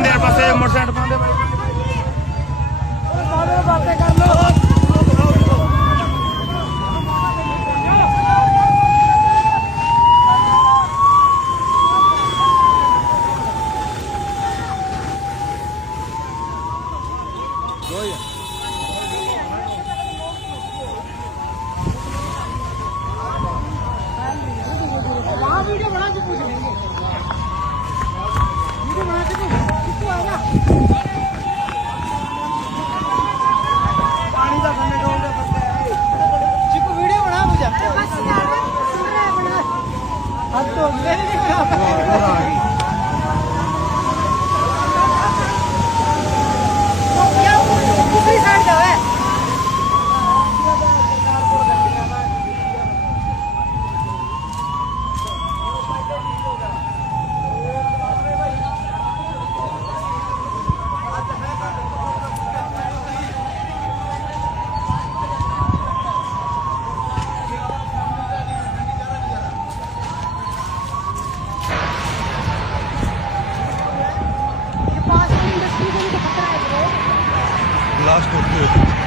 पाते यार पासे मोटरसाइकिल पाते भाई बातें कर लो वीडियो बना के पूछ लेंगे वीडियो बना के किसको आएगा पानी का खाने का चिकू वीडियो बना मुझे बस यार बना अब तो मेरे लिए बना क्या दूसरी साइड जाओ है लास्ट